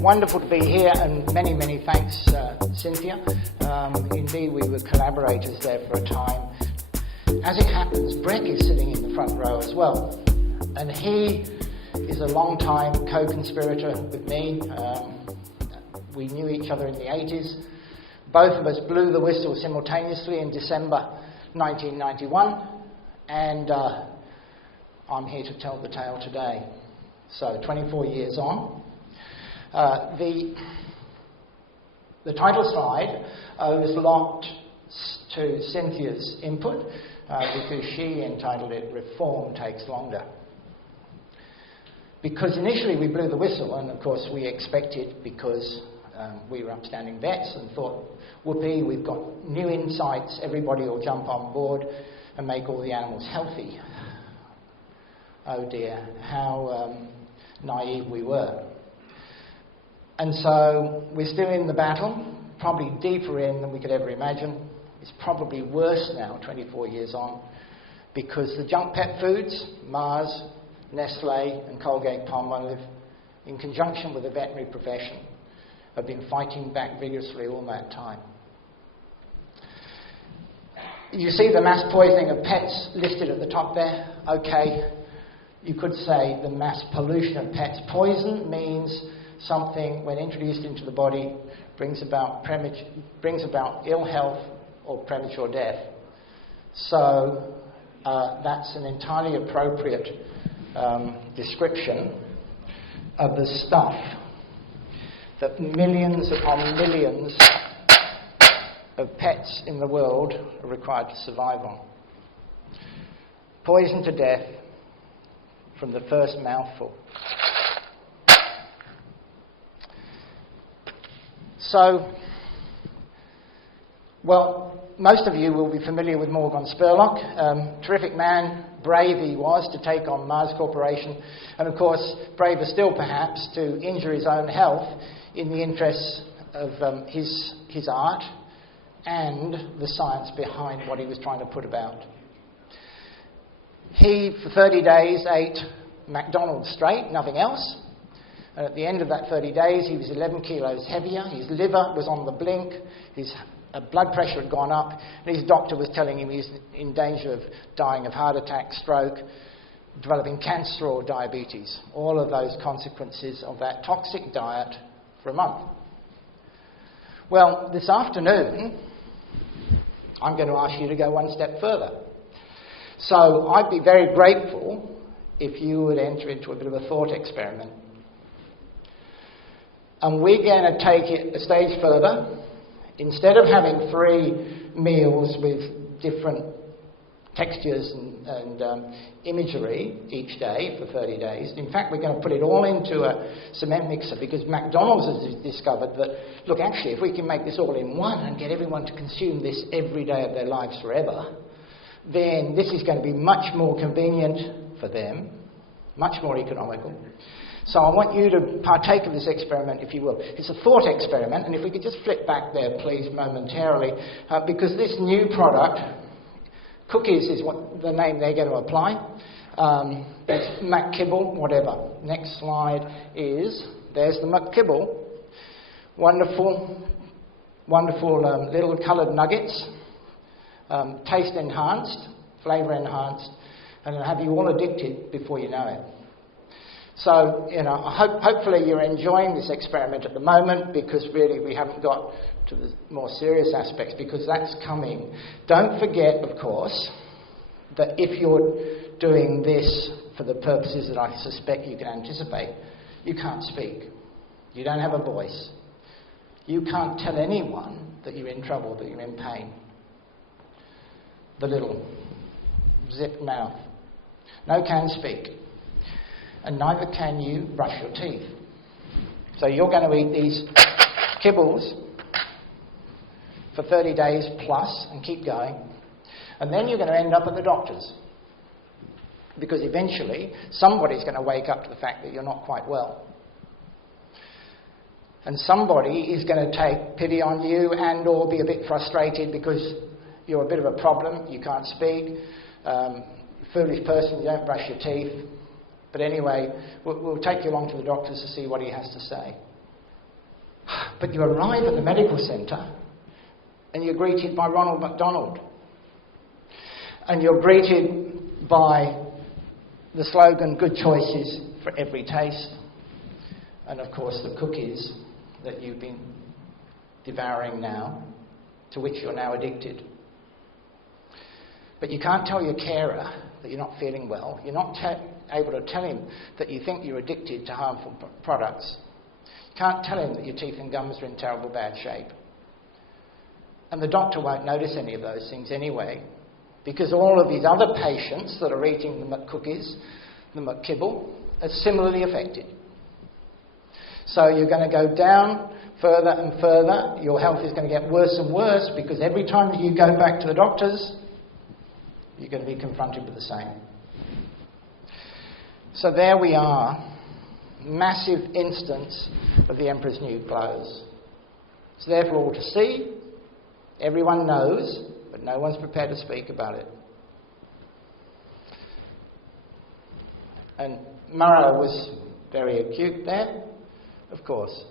Wonderful to be here, and many, many thanks, Cynthia. Indeed, we were collaborators there for a time. As it happens, Breck is sitting in the front row as well, and he is a long-time co-conspirator with me. We knew each other in the 80s. Both of us blew the whistle simultaneously in December 1991, and I'm here to tell the tale today. So, 24 years on. The title slide was locked to Cynthia's input because she entitled it "Reform Takes Longer." Because initially we blew the whistle, and of course we expected, because we were upstanding vets, and thought, whoopee, we've got new insights, everybody will jump on board and make all the animals healthy. Oh dear, how naive we were. And so we're still in the battle, probably deeper in than we could ever imagine. It's probably worse now, 24 years on, because the junk pet foods, Mars, Nestle and Colgate-Palmolive, in conjunction with the veterinary profession, have been fighting back vigorously all that time. You see the mass poisoning of pets listed at the top there? Okay, you could say the mass pollution of pets. Poison means something, when introduced into the body, brings about ill health or premature death. So that's an entirely appropriate description of the stuff that millions upon millions of pets in the world are required to survive on. Poisoned to death from the first mouthful. So, well, most of you will be familiar with Morgan Spurlock. Terrific man, brave he was to take on Mars Corporation, and of course, braver still perhaps to injure his own health in the interests of his art and the science behind what he was trying to put about. He, for 30 days, ate McDonald's straight, nothing else. And at the end of that 30 days, he was 11 kilos heavier. His liver was on the blink. His blood pressure had gone up. And his doctor was telling him he was in danger of dying of heart attack, stroke, developing cancer or diabetes. All of those consequences of that toxic diet for a month. Well, this afternoon, I'm going to ask you to go one step further. So I'd be very grateful if you would enter into a bit of a thought experiment. And we're going to take it a stage further. Instead of having 3 meals with different textures and imagery each day for 30 days, in fact, we're going to put it all into a cement mixer, because McDonald's has discovered that, look, actually, if we can make this all in one and get everyone to consume this every day of their lives forever, then this is going to be much more convenient for them, much more economical. So I want you to partake of this experiment, if you will. It's a thought experiment, and if we could just flip back there, please, momentarily, because this new product, Cookies is what the name they're going to apply. It's McKibble, whatever. Next slide is, there's the McKibble. Wonderful, wonderful little coloured nuggets, taste enhanced, flavour enhanced, and it'll have you all addicted before you know it. So, hopefully you're enjoying this experiment at the moment, because really we haven't got to the more serious aspects, because that's coming. Don't forget, of course, that if you're doing this for the purposes that I suspect you can anticipate, you can't speak. You don't have a voice. You can't tell anyone that you're in trouble, that you're in pain. The little zipped mouth. No can speak. And neither can you brush your teeth. So you're going to eat these kibbles for 30 days plus and keep going. And then you're going to end up at the doctor's. Because eventually somebody's going to wake up to the fact that you're not quite well. And somebody is going to take pity on you and or be a bit frustrated because you're a bit of a problem, you can't speak, foolish person, you don't brush your teeth. But anyway, we'll take you along to the doctors to see what he has to say. But you arrive at the medical centre and you're greeted by Ronald McDonald. And you're greeted by the slogan, good choices for every taste. And of course the cookies that you've been devouring now, to which you're now addicted. But you can't tell your carer that you're not feeling well. You're not able to tell him that you think you're addicted to harmful products. You can't tell him that your teeth and gums are in terrible bad shape. And the doctor won't notice any of those things anyway, because all of these other patients that are eating the McCookies, the McKibble, are similarly affected. So you're going to go down further and further. Your health is going to get worse and worse, because every time that you go back to the doctors, you're going to be confronted with the same. So there we are. Massive instance of the Emperor's New Clothes. It's there for all to see. Everyone knows, but no one's prepared to speak about it. And Murrow was very acute there, of course.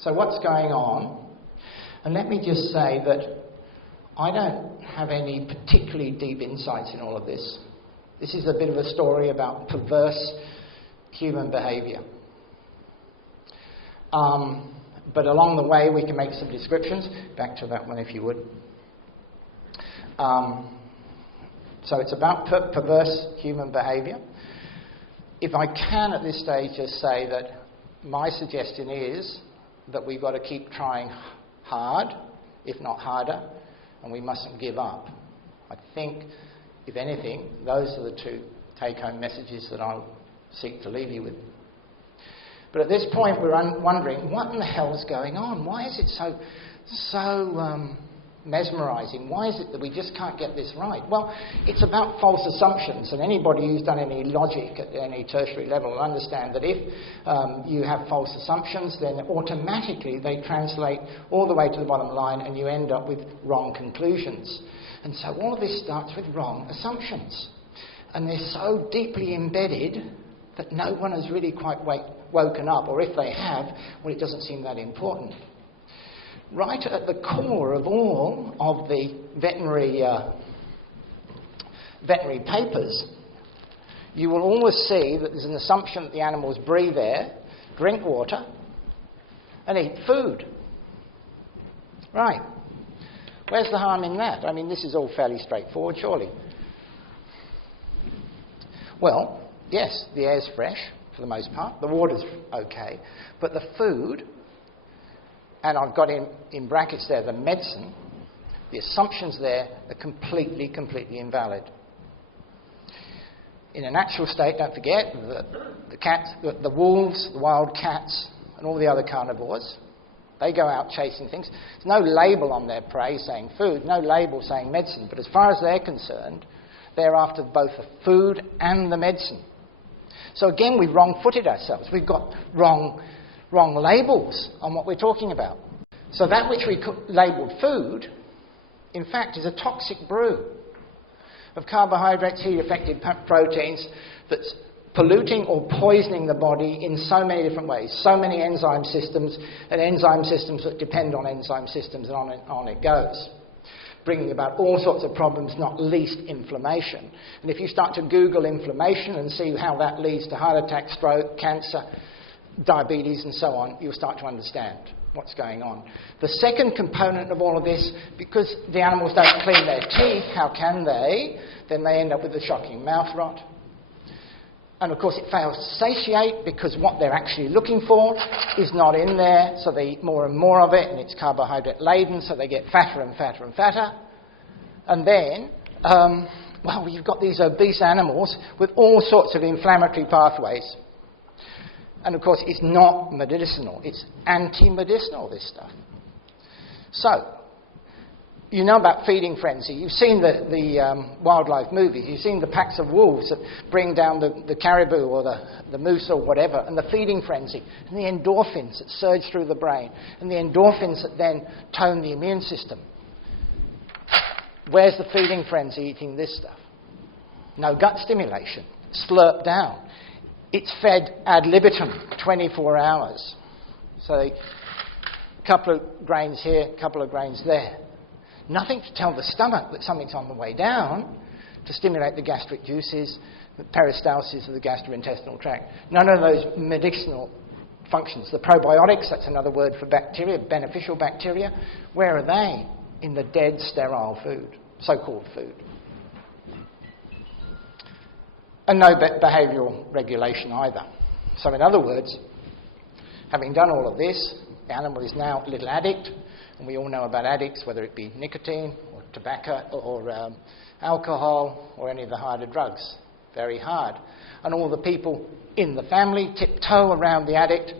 So what's going on? And let me just say that I don't have any particularly deep insights in all of this. This is a bit of a story about perverse human behaviour. But along the way we can make some descriptions. Back to that one if you would. So it's about perverse human behaviour. If I can at this stage just say that my suggestion is that we've got to keep trying hard, if not harder, and we mustn't give up. I think, if anything, those are the two take-home messages that I'll seek to leave you with. But at this point we're wondering, what in the hell is going on? Why is it so mesmerising? Why is it that we just can't get this right? Well, it's about false assumptions, and anybody who's done any logic at any tertiary level will understand that if you have false assumptions, then automatically they translate all the way to the bottom line and you end up with wrong conclusions. And so all of this starts with wrong assumptions. And they're so deeply embedded that no one has really quite woken up, or if they have, well, it doesn't seem that important. Right at the core of all of the veterinary papers, you will always see that there's an assumption that the animals breathe air, drink water, and eat food. Right. Where's the harm in that? I mean, this is all fairly straightforward, surely. Well, yes, the air's fresh for the most part, the water's okay, but the food, and I've got in brackets there the medicine, the assumptions there are completely invalid. In a natural state, don't forget, the cats, the wolves, the wild cats, and all the other carnivores, they go out chasing things. There's no label on their prey saying food, no label saying medicine, but as far as they're concerned, they're after both the food and the medicine. So again, we've wrong-footed ourselves. We've got wrong labels on what we're talking about. So that which we labelled food, in fact, is a toxic brew of carbohydrates, heat-affected proteins that's polluting or poisoning the body in so many different ways. So many enzyme systems, and enzyme systems that depend on enzyme systems, and on it goes. Bringing about all sorts of problems, not least inflammation. And if you start to Google inflammation and see how that leads to heart attack, stroke, cancer, diabetes and so on, you'll start to understand what's going on. The second component of all of this, because the animals don't clean their teeth, how can they? Then they end up with a shocking mouth rot. And of course it fails to satiate, because what they're actually looking for is not in there, so they eat more and more of it, and it's carbohydrate laden, so they get fatter and fatter and fatter. And then, well, you've got these obese animals with all sorts of inflammatory pathways. And of course it's not medicinal, it's anti-medicinal, this stuff. So, you know about feeding frenzy. You've seen the wildlife movies. You've seen the packs of wolves that bring down the caribou or the moose or whatever, and the feeding frenzy, and the endorphins that surge through the brain, and the endorphins that then tone the immune system. Where's the feeding frenzy eating this stuff? No gut stimulation. Slurped down. It's fed ad libitum, 24 hours. So a couple of grains here, a couple of grains there. Nothing to tell the stomach that something's on the way down to stimulate the gastric juices, the peristalsis of the gastrointestinal tract. None of those medicinal functions. The probiotics, that's another word for bacteria, beneficial bacteria. Where are they? In the dead, sterile food, so-called food. And no behavioural regulation either. So in other words, having done all of this, the animal is now a little addict, and we all know about addicts, whether it be nicotine or tobacco or alcohol or any of the harder drugs. Very hard. And all the people in the family tiptoe around the addict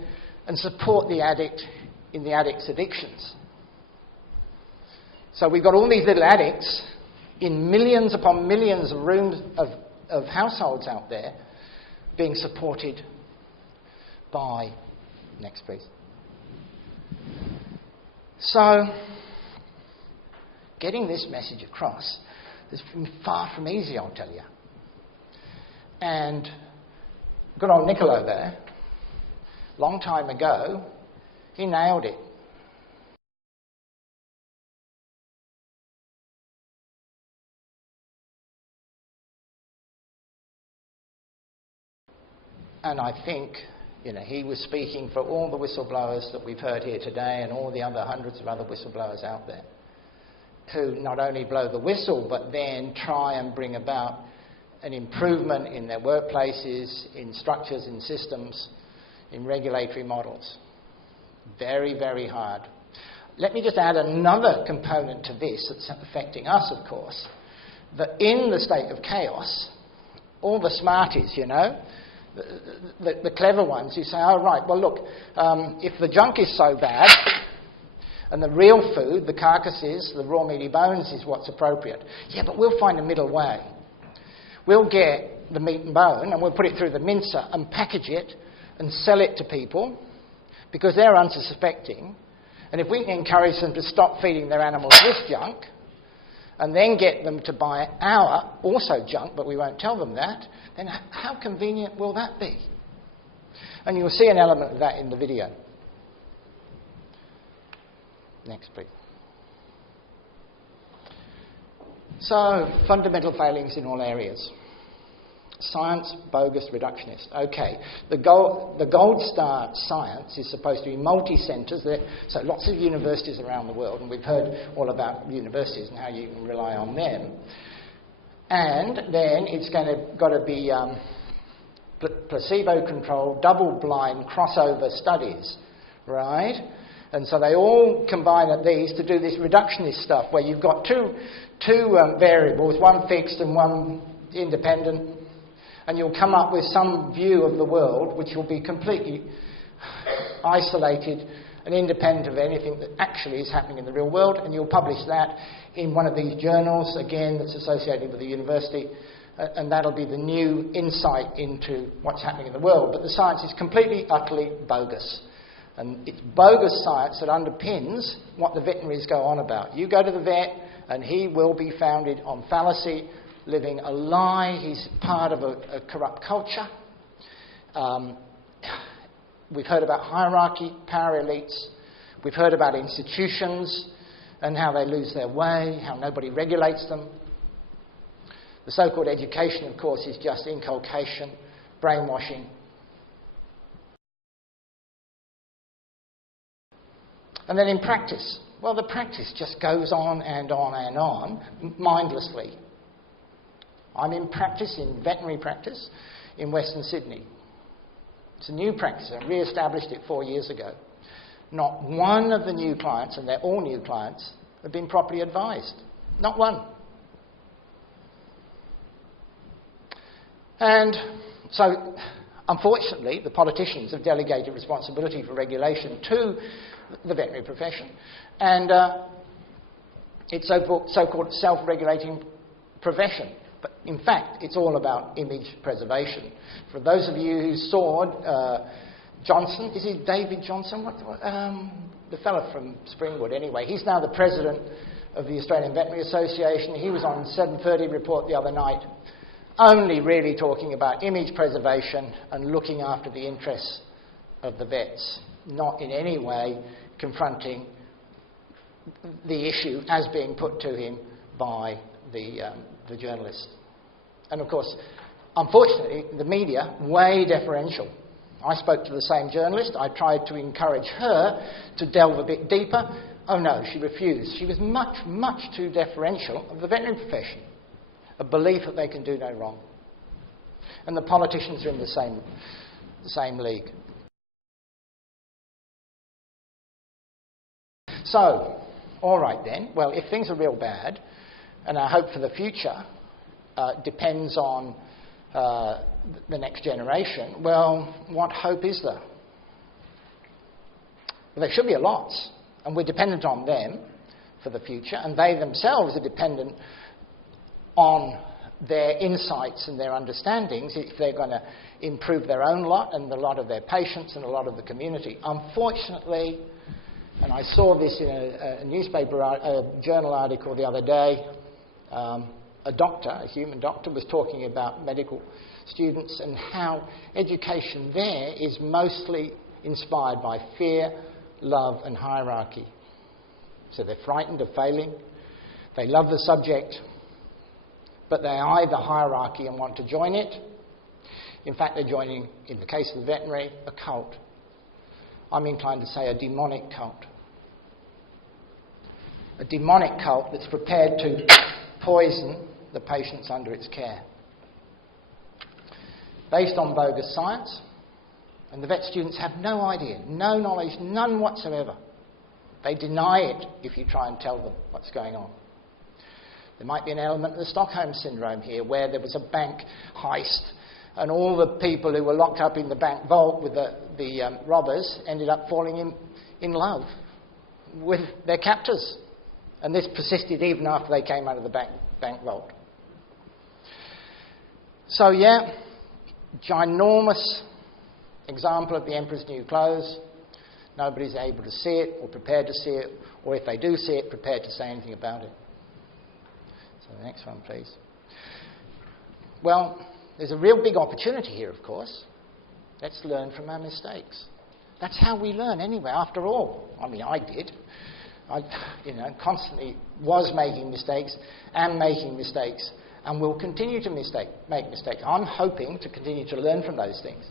and support the addict in the addict's addictions. So we've got all these little addicts in millions upon millions of rooms of households out there being supported by... Next, please. So, getting this message across has been far from easy, I'll tell you. And good old Niccolo there, long time ago, he nailed it. And I think, he was speaking for all the whistleblowers that we've heard here today and all the other hundreds of other whistleblowers out there who not only blow the whistle but then try and bring about an improvement in their workplaces, in structures, in systems, in regulatory models. Very, very hard. Let me just add another component to this that's affecting us, of course, that in the state of chaos, all the smarties, the clever ones who say, oh, right, well, look, if the junk is so bad and the real food, the carcasses, the raw meaty bones is what's appropriate. Yeah, but we'll find a middle way. We'll get the meat and bone and we'll put it through the mincer and package it and sell it to people because they're unsuspecting. And if we can encourage them to stop feeding their animals this junk and then get them to buy our also junk, but we won't tell them that, then how convenient will that be? And you'll see an element of that in the video. Next, please. So, fundamental failings in all areas. Science, bogus, reductionist. Okay, the gold star science is supposed to be multi-centres, so lots of universities around the world, and we've heard all about universities and how you can rely on them. And then it's got to be placebo-controlled, double-blind, crossover studies, right? And so they all combine at these to do this reductionist stuff, where you've got two variables, one fixed and one independent, and you'll come up with some view of the world which will be completely isolated and independent of anything that actually is happening in the real world, and you'll publish that in one of these journals, again, that's associated with the university, and that'll be the new insight into what's happening in the world. But the science is completely, utterly bogus. And it's bogus science that underpins what the veterinaries go on about. You go to the vet, and he will be founded on fallacy, living a lie. He's part of a corrupt culture. We've heard about hierarchy, power elites. We've heard about institutions and how they lose their way, how nobody regulates them. The so-called education, of course, is just inculcation, brainwashing. And then in practice, well, the practice just goes on and on and on, mindlessly. I'm in practice, in veterinary practice, in Western Sydney. It's a new practice. I re-established it 4 years ago. Not one of the new clients, and they're all new clients, have been properly advised. Not one. And so, unfortunately, the politicians have delegated responsibility for regulation to the veterinary profession. And it's so-called self-regulating profession. But in fact, it's all about image preservation. For those of you who saw Johnson, is he David Johnson? The fellow from Springwood, anyway. He's now the president of the Australian Veterinary Association. He was on 7:30 Report the other night only really talking about image preservation and looking after the interests of the vets, not in any way confronting the issue as being put to him by the journalist. And of course, unfortunately, the media, way deferential. I spoke to the same journalist. I tried to encourage her to delve a bit deeper. Oh no, she refused. She was much, much too deferential of the veterinary profession, a belief that they can do no wrong. And the politicians are in the same league. So, all right then, well, if things are real bad, and our hope for the future depends on the next generation, well, what hope is there? Well, there should be a lot, and we're dependent on them for the future, and they themselves are dependent on their insights and their understandings if they're going to improve their own lot and the lot of their patients and a lot of the community. Unfortunately, and I saw this in a newspaper, a journal article the other day, a doctor, a human doctor, was talking about medical students and how education there is mostly inspired by fear, love and hierarchy. So they're frightened of failing, they love the subject, but they either hierarchy and want to join it. In fact, they're joining, in the case of the veterinary, a cult. I'm inclined to say a demonic cult. A demonic cult that's prepared to poison the patients under its care. Based on bogus science, and the vet students have no idea, no knowledge, none whatsoever. They deny it if you try and tell them what's going on. There might be an element of the Stockholm syndrome here, where there was a bank heist and all the people who were locked up in the bank vault with the robbers ended up falling in love with their captors. And this persisted even after they came out of the bank vault. So yeah, ginormous example of the emperor's new clothes. Nobody's able to see it or prepared to see it, or if they do see it, prepared to say anything about it. So the next one, please. Well, there's a real big opportunity here, of course. Let's learn from our mistakes. That's how we learn anyway, after all. I mean, I did. I constantly was making mistakes, am making mistakes, and will continue to make mistakes. I'm hoping to continue to learn from those things.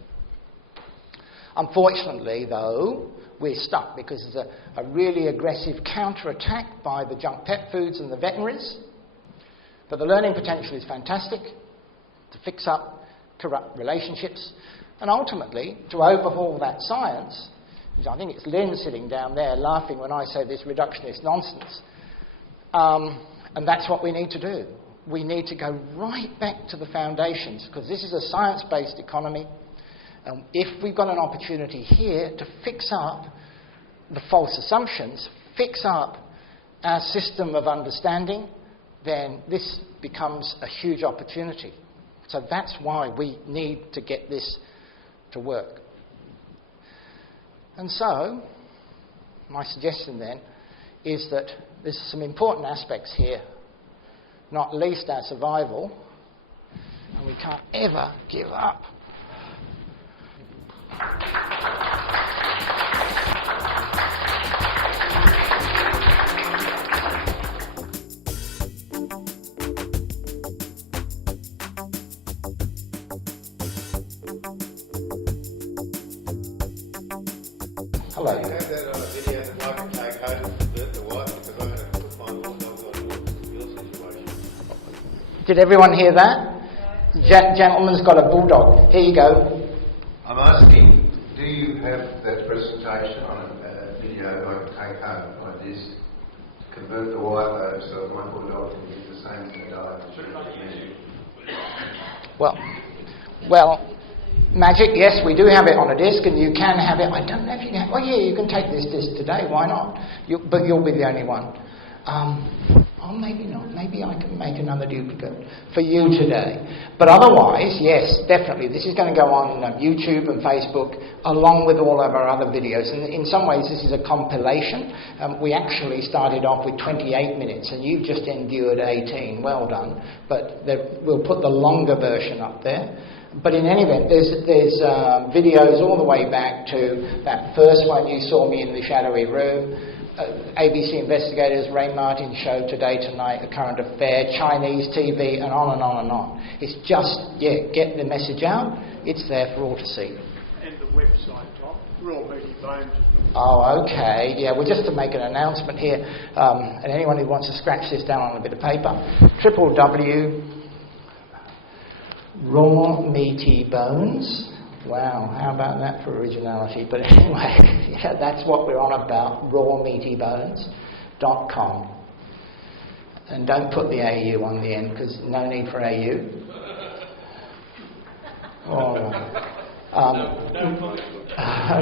Unfortunately, though, we're stuck because there's a really aggressive counter-attack by the junk pet foods and the veterinaries. But the learning potential is fantastic to fix up corrupt relationships and ultimately to overhaul that science. I think it's Lynn sitting down there laughing when I say this reductionist nonsense. And that's what we need to do. We need to go right back to the foundations because this is a science-based economy. And if we've got an opportunity here to fix up the false assumptions, fix up our system of understanding, then this becomes a huge opportunity. So that's why we need to get this to work. And so, my suggestion then is that there's some important aspects here, not least our survival, and we can't ever give up. Hello. You have that on a video that I can take home and convert the wife because I'm going to find all on your situation. Did everyone hear that? Gentleman's got a bulldog. Here you go. I'm asking, do you have that presentation on a video I can take home like this to convert the wife over so that my bulldog can get the same diet? Well, magic, yes, we do have it on a disc, and you can have it. I don't know if you can. Oh, yeah, you can take this disc today. Why not? But you'll be the only one. Oh, maybe not. Maybe I can make another duplicate for you today. But otherwise, yes, definitely, this is going to go on YouTube and Facebook along with all of our other videos. And in some ways, this is a compilation. We actually started off with 28 minutes, and you've just endured 18. Well done. But we'll put the longer version up there. But in any event, there's videos all the way back to that first one you saw me in the shadowy room, ABC investigators, Ray Martin's show Today Tonight, A Current Affair, Chinese TV, and on and on and on. It's just, get the message out. It's there for all to see. And the website, Tom, Raw Meaty Bones. Oh, okay. Yeah, well, just to make an announcement here, and anyone who wants to scratch this down on a bit of paper, www.rawmeatybones. Wow, how about that for originality? But anyway, yeah, that's what we're on about, rawmeatybones.com. And don't put the AU on the end, because no need for AU.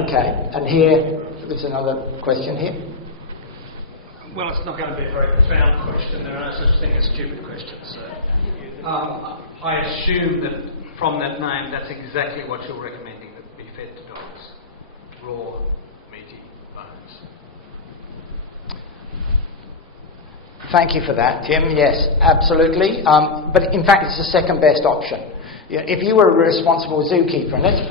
Okay, and here, there's another question here. Well, it's not going to be a very profound question. There are no such thing as stupid questions. So, I assume that from that name, that's exactly what you're recommending that be fed to dogs. Raw, meaty bones. Thank you for that, Tim. Yes, absolutely. But in fact, it's the second best option. If you were a responsible zookeeper, and let's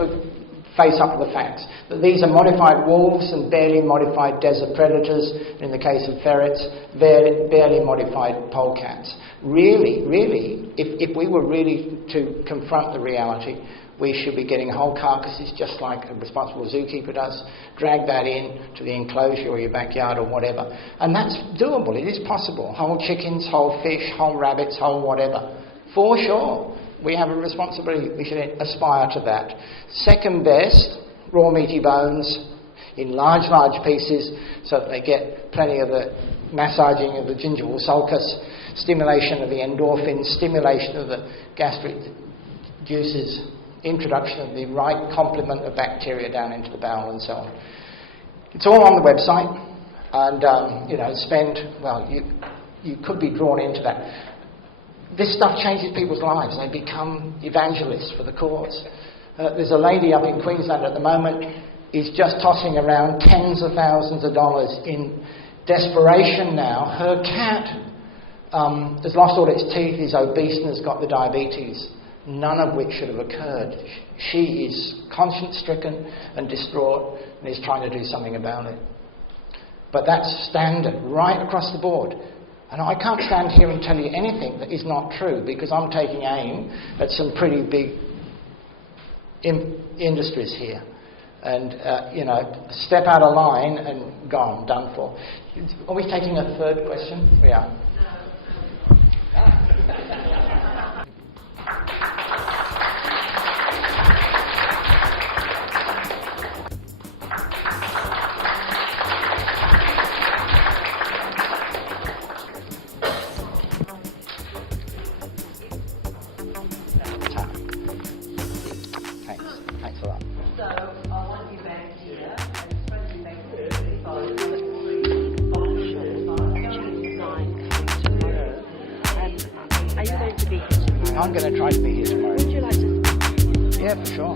face up to the facts, that these are modified wolves and barely modified desert predators, in the case of ferrets, barely modified polecats. Really, if we were really to confront the reality, we should be getting whole carcasses just like a responsible zookeeper does, drag that in to the enclosure or your backyard or whatever. And that's doable, it is possible. Whole chickens, whole fish, whole rabbits, whole whatever. For sure. We have a responsibility, we should aspire to that. Second best, raw meaty bones in large pieces so that they get plenty of the massaging of the gingival sulcus, stimulation of the endorphins, stimulation of the gastric juices, introduction of the right complement of bacteria down into the bowel and so on. It's all on the website, and you could be drawn into that. This stuff changes people's lives. They become evangelists for the cause. There's a lady up in Queensland at the moment is just tossing around tens of thousands of dollars in desperation now. Her cat has lost all its teeth, is obese and has got the diabetes, none of which should have occurred. She is conscience-stricken and distraught and is trying to do something about it. But that's standard right across the board. And I can't stand here and tell you anything that is not true, because I'm taking aim at some pretty big industries here. And, step out of line and gone, done for. Are we taking a third question? We are. Thanks a lot. So I want you back here. Are you going to be here tomorrow? I'm going to try to be here tomorrow. Would you like to? Yeah, for sure.